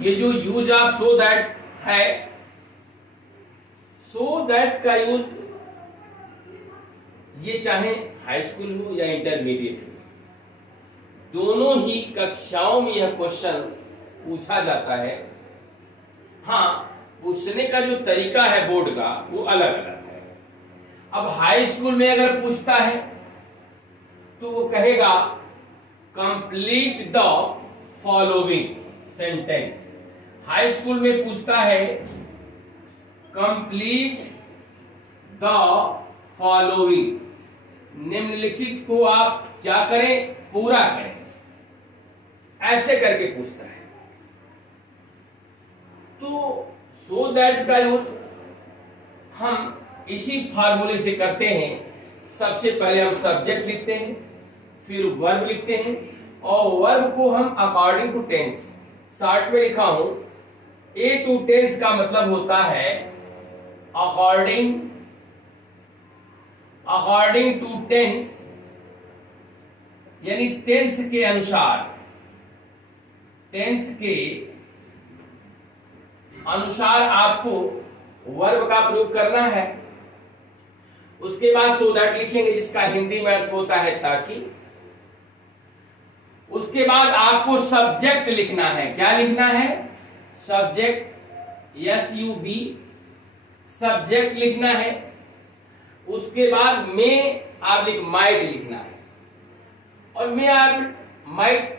ये जो use of so that है, सो दैट का यूज ये चाहे हाई स्कूल हो या इंटरमीडिएट हो, दोनों ही कक्षाओं में यह क्वेश्चन पूछा जाता है। हाँ, पूछने का जो तरीका है बोर्ड का वो अलग अलग है। अब हाई स्कूल में अगर पूछता है तो वो कहेगा complete the following sentence. High school में पूछता है कंप्लीट द फॉलोइंग, निम्नलिखित को आप क्या करें, पूरा करें, ऐसे करके पूछता है। तो सो दैट का यूज हम इसी फार्मूले से करते हैं। सबसे पहले हम सब्जेक्ट लिखते हैं, फिर वर्ब लिखते हैं, और वर्ब को हम अकॉर्डिंग टू टेंस, शॉर्ट में लिखा हूं, ए टू टेंस का मतलब होता है अकॉर्डिंग टू टेंस, यानी टेंस के अनुसार, टेंस के अनुसार आपको वर्ब का प्रयोग करना है। उसके बाद सो दैट लिखेंगे, जिसका हिंदी में अर्थ होता है ताकि। उसके बाद आपको सब्जेक्ट लिखना है। क्या लिखना है? सब्जेक्ट, SUB, सब्जेक्ट लिखना है। उसके बाद में आप माइट लिखना है, और में आप माइट,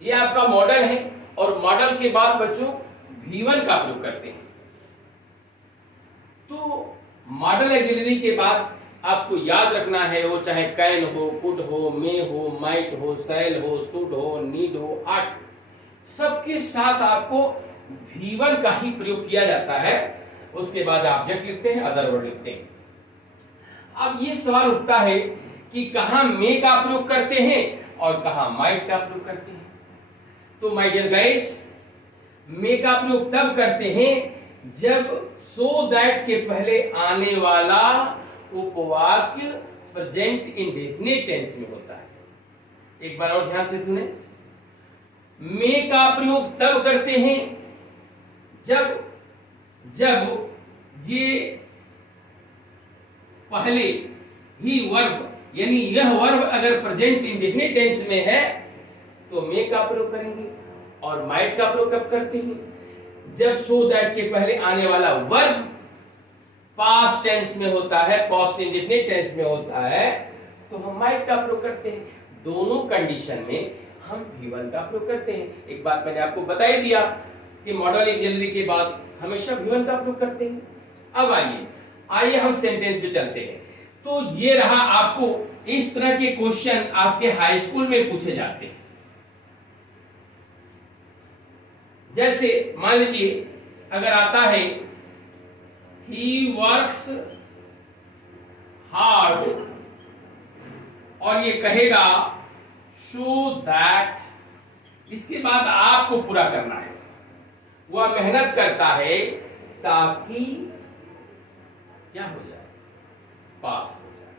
ये आपका मॉडल है, और मॉडल के बाद बच्चों V1 का प्रयोग करते हैं। तो मॉडल एक्सिलरी के बाद आपको याद रखना है, वो चाहे कैन हो, कुड हो, मे हो, माइट हो, सेल हो, शुड हो, नीड हो, आर्ट, सबके साथ आपको V1 का ही प्रयोग किया जाता है। उसके बाद ऑब्जेक्ट लिखते हैं, अदर वर्ड लिखते हैं। अब ये सवाल उठता है कि कहां मे का प्रयोग करते हैं और कहां माइट का प्रयोग करते हैं। तो माय डियर गाइस, मे का प्रयोग तब करते हैं जब सो दैट के पहले आने वाला उपवाक्य प्रेजेंट इंडेफिनिट टेंस में होता है। एक बार और ध्यान से सुने, मे का प्रयोग तब करते हैं जब ये पहले ही वर्ब, यानी यह वर्ब अगर प्रेजेंट इंडेफिनिट टेंस में है तो मे का प्रयोग करेंगे। और माइट का प्रयोग कब करते हैं? जब सो दैट के पहले आने वाला वर्ब पास्ट टेंस में होता है, पास्ट इंडेफिनिट टेंस में होता है, तो हम माइट का प्रयोग करते हैं। दोनों कंडीशन में हम V1 का प्रयोग करते हैं। एक बात मैंने आपको बता ही दिया कि मॉडल एक्सिलरी के बाद हमेशा V1 का प्रयोग करते हैं। अब आइए हम सेंटेंस पे चलते हैं। तो ये रहा, आपको इस तरह के क्वेश्चन आपके हाई स्कूल में पूछे जाते हैं। जैसे मान लीजिए अगर आता है he works hard, और ये कहेगा so that, इसके बाद आपको पूरा करना है। वह मेहनत करता है ताकि क्या हो जाए, पास हो जाए।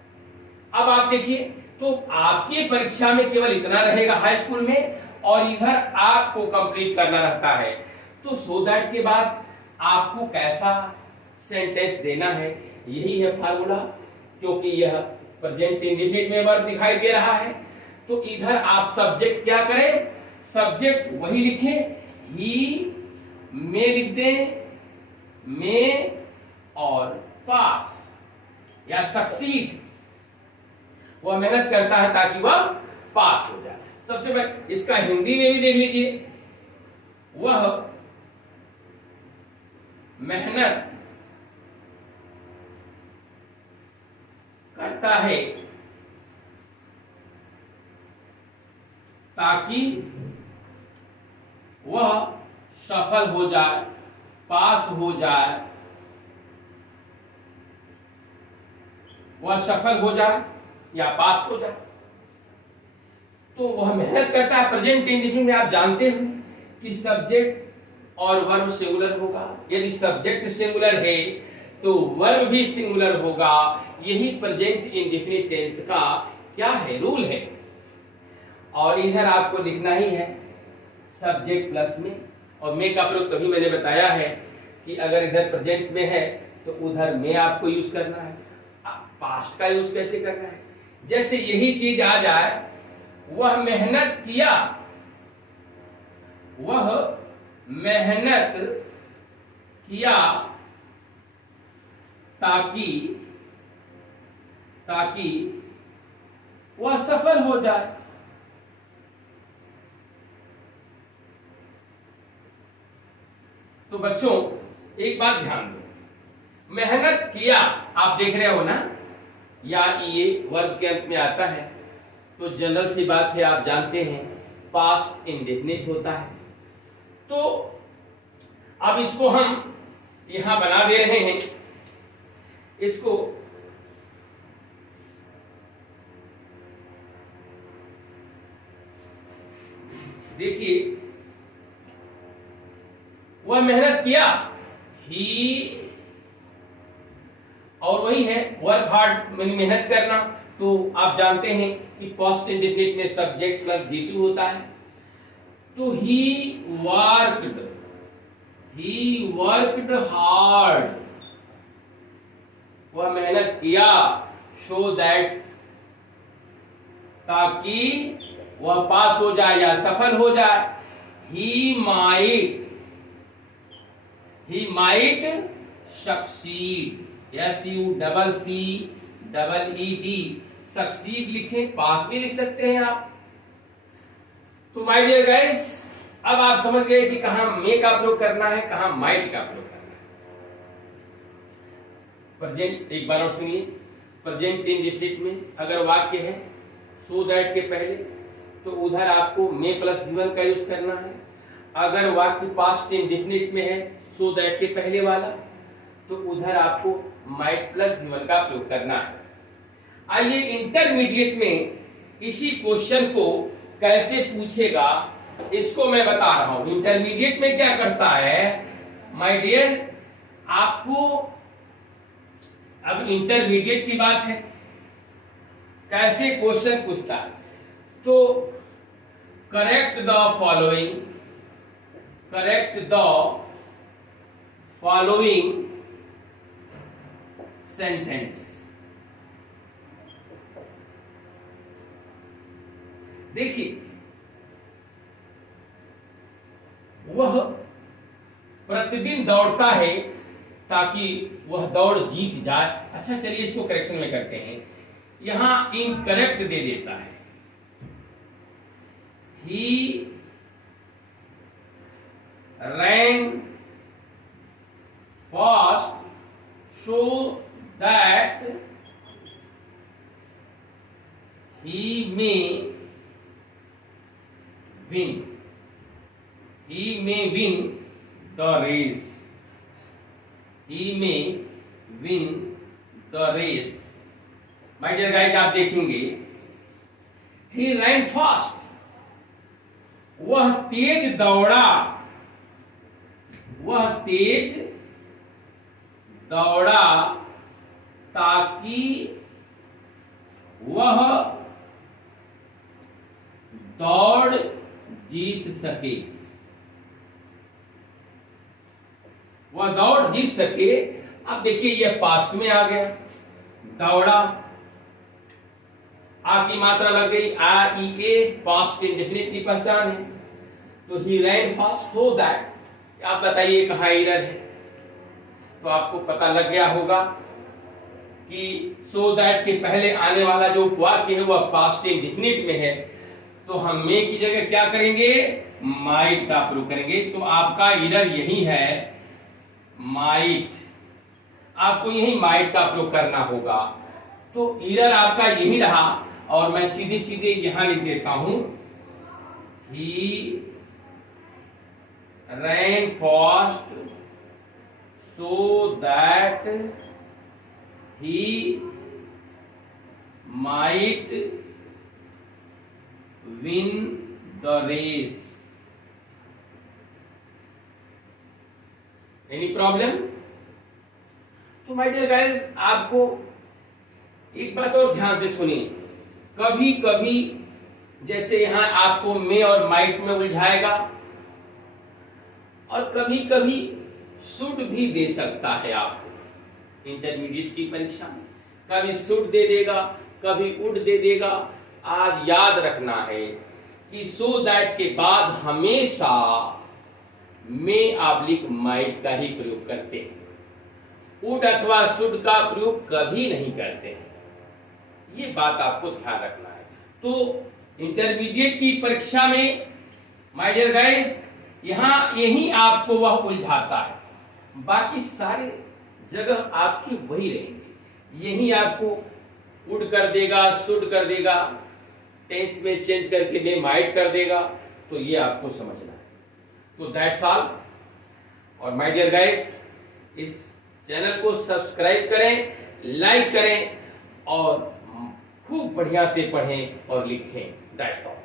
अब आप देखिए, तो आपकी परीक्षा में केवल इतना रहेगा हाई स्कूल में, और इधर आपको कंप्लीट करना रहता है। तो सो दैट के बाद आपको कैसा सेंटेंस देना है, यही है फार्मूला। क्योंकि यह प्रेजेंट इंडेफिनिट में वर्ब दिखाई दे रहा है, तो इधर आप सब्जेक्ट क्या करें, सब्जेक्ट वही लिखें, ही, में लिख दें, में और पास या सक्सीड, वह मेहनत करता है ताकि वह पास हो जाए। सबसे पहले इसका हिंदी में भी देख लीजिए, वह मेहनत करता है ताकि वह सफल हो जाए, पास हो जाए, वह सफल हो जाए या पास हो जाए। तो वह मेहनत करता है, प्रेजेंट इंडेफिनिट में आप जानते हो कि सब्जेक्ट और वर्ब सिंगुलर होगा। यदि सब्जेक्ट सिंगुलर है तो वर्ब भी सिंगुलर होगा। यही प्रेजेंट इंडेफिनिट टेंस का क्या है, रूल है। और इधर आपको लिखना ही है सब्जेक्ट प्लस में और मे का प्रयोग तभी मैंने बताया है कि अगर इधर प्रेजेंट में है तो उधर मे आपको यूज करना है। पास्ट का यूज कैसे करना है? जैसे यही चीज आ जाए, वह मेहनत किया, वह मेहनत किया ताकि वह सफल हो जाए। तो बच्चों एक बात ध्यान दो, मेहनत किया आप देख रहे हो ना, या ये वर्ब के अंत में आता है तो जनरल सी बात है, आप जानते हैं पास्ट इंडेफिनिट होता है। तो अब इसको हम यहां बना दे रहे हैं, इसको देखिए, वह मेहनत किया, ही, और वही है वर्क हार्ड, मेहनत करना। तो आप जानते हैं कि पास्ट इंडेफिनिट में सब्जेक्ट प्लस V2 होता है। तो ही वर्कड हार्ड, वह मेहनत किया, शो दैट, ताकि वह पास हो जाए या सफल हो जाए। He might succeed, SUCCEED, succeed लिखें, पास भी लिख सकते हैं आप। तो माय डियर गाइस, अब आप समझ गए कि कहां मे का प्रयोग करना है, कहां माइट का प्रयोग करना है। प्रेजेंट एक बार और सुनिए, प्रेजेंट इंडेफिनिट में अगर वाक्य है सो दैट के पहले, तो उधर आपको मे प्लस V1 का यूज करना है। अगर वाक्य पास्ट इंडेफिनिट में है सो दैट के पहले वाला, तो उधर आपको माइट प्लस V1 का प्रयोग करना है। आइए इंटरमीडिएट में इसी क्वेश्चन को कैसे पूछेगा इसको मैं बता रहा हूं। इंटरमीडिएट में क्या करता है माय डियर, आपको अब इंटरमीडिएट की बात है, कैसे क्वेश्चन पूछता है। तो करेक्ट द फॉलोइंग सेंटेंस। देखिए, वह प्रतिदिन दौड़ता है ताकि वह दौड़ जीत जाए। अच्छा चलिए इसको करेक्शन में करते हैं, यहां इनकरेक्ट दे देता है। He ran fast so that he may win. He may win the race. He may win the race. My dear guys, आप देखेंगे he ran fast, वह तेज दौड़ा, ताकि वह दौड़ जीत सके। अब देखिए ये पास्ट में आ गया, दौड़ा, आ की मात्रा लग गई, IE पास्ट इंडेफिनिट की पहचान है। तो ही रैन फास्ट सो दैट, आप बताइए कहां एरर है। तो आपको पता लग गया होगा कि सो दैट के पहले आने वाला जो वाक्य है वह पास्ट इंडेफिनिट में है। तो हम मे की जगह क्या करेंगे, माइट का प्रयोग करेंगे। तो आपका एरर यही है, माइट, आपको यही माइट का प्रयोग करना होगा। तो एरर आपका यही रहा, और मैं सीधे सीधे यहां लिख देता हूं, ही ran fast so that he might win the race. Any problem? तो माय डियर गाइस, आपको एक बात और ध्यान से सुनिए, कभी कभी जैसे यहां आपको मे और माइट में उलझाएगा, और कभी कभी शुड भी दे सकता है आपको इंटरमीडिएट की परीक्षा में। कभी शुड दे देगा, कभी वुड दे देगा। आज याद रखना है कि सो दैट के बाद हमेशा मे ऑब्लिक माइट का ही प्रयोग करते हैं, वुड अथवा शुड का प्रयोग कभी नहीं करते हैं। ये बात आपको ध्यान रखना है। तो इंटरमीडिएट की परीक्षा में माय डियर गाइस यहां यही आपको वह उलझाता है, बाकी सारे जगह आपकी वही रहेंगे। यही आपको वुड कर देगा, शुड कर देगा, टेंस में चेंज करके मे माइट कर देगा। तो ये आपको समझना है। तो दैट्स ऑल। और माय डियर गाइस इस चैनल को सब्सक्राइब करें, लाइक करें और खूब बढ़िया से पढ़ें और लिखें। That's all.